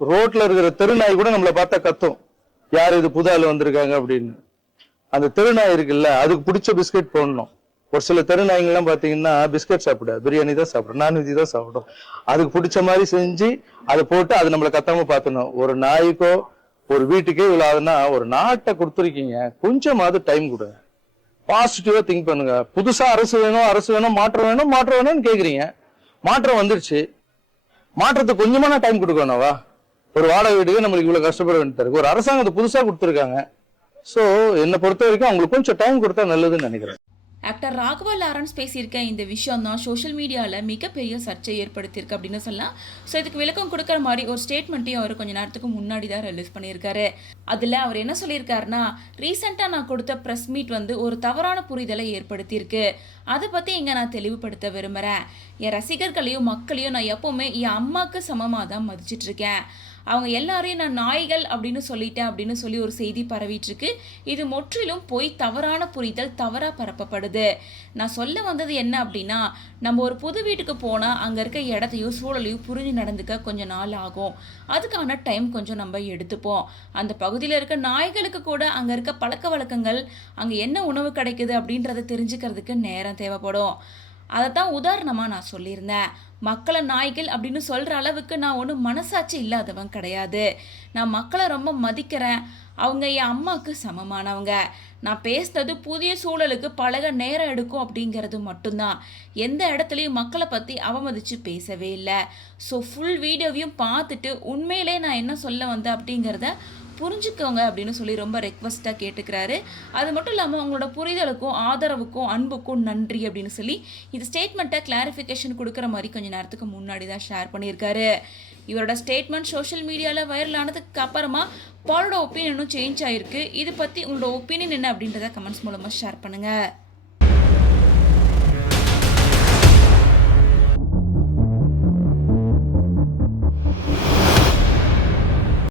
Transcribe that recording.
ரோட்ல இருக்கிற தெருநாய் கூட நம்மளை பார்த்தா கத்தும், யார் இது புது ஆள் வந்திருக்காங்க அப்படின்னு. அந்த தெருநாய் இருக்குல்ல, அதுக்கு பிடிச்ச பிஸ்கெட் போடணும். ஒரு சில தெருநாய்ங்கெல்லாம் பாத்தீங்கன்னா பிஸ்கெட் சாப்பிடாது, பிரியாணி தான் சாப்பிடும், நான்வெஜ் தான் சாப்பிடும். அதுக்கு பிடிச்ச மாதிரி செஞ்சு அதை போட்டு அது நம்மளை கத்தாம பாத்துணும். ஒரு நாய்க்கோ ஒரு வீட்டுக்கே இவ்வளவு ஆகுதுன்னா, ஒரு நாட்டை கொடுத்துருக்கீங்க, கொஞ்சமாவது டைம் கொடுங்க, பாசிட்டிவா திங்க் பண்ணுங்க. புதுசா அரசு வேணும், அரசு வேணும், மாற்றம் வேணும், மாற்றம் வேணும்னு கேக்குறீங்க. மாற்றம் வந்துருச்சு, மாற்றத்துக்கு கொஞ்சமான டைம் கொடுக்கணும்வா? ஒரு வாடகை வீட்டுக்கு நம்மளுக்கு இவ்வளவு கஷ்டப்பட வேண்டியது, ஒரு அரசாங்கத்தை புதுசா கொடுத்துருக்காங்க. சோ என்னை பொறுத்த வரைக்கும் அவங்களுக்கு கொஞ்சம் டைம் கொடுத்தா நல்லதுன்னு நினைக்கிறேன். ஆக்டர் ராகவா லாரன்ஸ் பேசியிருக்க இந்த விஷயம் தான் சோஷியல் மீடியாவில் மிகப்பெரிய சர்ச்சை ஏற்படுத்தியிருக்கு அப்படின்னு சொல்லலாம். ஸோ இதுக்கு விளக்கம் கொடுக்குற மாதிரி ஒரு ஸ்டேட்மெண்ட்டையும் அவர் கொஞ்சம் நேரத்துக்கு முன்னாடி தான் ரிலீஸ் பண்ணியிருக்காரு. அதில் அவர் என்ன சொல்லியிருக்காருன்னா, ரீசெண்டாக நான் கொடுத்த ப்ரெஸ் மீட் ஒரு தவறான புரிதலை ஏற்படுத்தியிருக்கு. அதை பற்றி இங்கே நான் தெளிவுபடுத்த விரும்புகிறேன். என் ரசிகர்களையும் மக்களையும் நான் எப்போவுமே என் அம்மாவுக்கு சமமாக தான் மதிச்சிட்டு இருக்கேன். அவங்க எல்லாரையும் நான் நாய்கள் அப்படின்னு சொல்லிட்டேன் அப்படின்னு சொல்லி ஒரு செய்தி பரவிட்டு இருக்கு. இது முற்றிலும் போய் தவறான புரிதல், தவறாக பரப்பப்படுது. நான் சொல்ல வந்தது என்ன அப்படின்னா, நம்ம ஒரு புது வீட்டுக்கு போனால் அங்கே இருக்க இடத்தையும் சூழலையும் புரிஞ்சு நடந்துக்க கொஞ்சம் நாள் ஆகும். அதுக்கான டைம் கொஞ்சம் நம்ம எடுத்துப்போம். அந்த பகுதியில் இருக்க நாய்களுக்கு கூட அங்கே இருக்க பழக்க வழக்கங்கள், அங்கே என்ன உணவு கிடைக்குது அப்படின்றத தெரிஞ்சுக்கிறதுக்கு நேரம் தேவைப்படும். அதை தான் உதாரணமாக நான் சொல்லியிருந்தேன். மக்களை நாய்கள் அப்படின்னு சொல்கிற அளவுக்கு நான் ஒன்றும் மனசாட்சி இல்லாதவன் கிடையாது. நான் மக்களை ரொம்ப மதிக்கிறேன். அவங்க என் அம்மாவுக்கு சமமானவங்க. நான் பேசுனது புதிய சூழலுக்கு பழக நேரம் எடுக்கும் அப்படிங்கிறது மட்டும்தான். எந்த இடத்துலையும் மக்களை பற்றி அவமதித்து பேசவே இல்லை. ஸோ ஃபுல் வீடியோவையும் பார்த்துட்டு உண்மையிலே நான் என்ன சொல்ல வந்தேன் அப்படிங்கிறத புரிஞ்சுக்கோங்க அப்படின்னு சொல்லி ரொம்ப ரெக்வஸ்ட்டாக கேட்டுக்கிறாரு. அது மட்டும் இல்லாமல் உங்களோட புரிதலுக்கும் ஆதரவுக்கும் அன்புக்கும் நன்றி அப்படின்னு சொல்லி இந்த ஸ்டேட்மெண்ட்டை கிளாரிஃபிகேஷன் கொடுக்குற மாதிரி கொஞ்சம் நேரத்துக்கு முன்னாடி தான் ஷேர் பண்ணியிருக்காரு. இவரோட ஸ்டேட்மெண்ட் சோஷியல் மீடியாவில் வைரல் ஆனதுக்கு அப்புறமா பாலோட ஒப்பீனியனும் சேஞ்ச் ஆகிருக்கு. இது பற்றி உங்களோட ஒப்பீனியன் என்ன அப்படின்றத கமெண்ட்ஸ் மூலமாக ஷேர் பண்ணுங்கள்.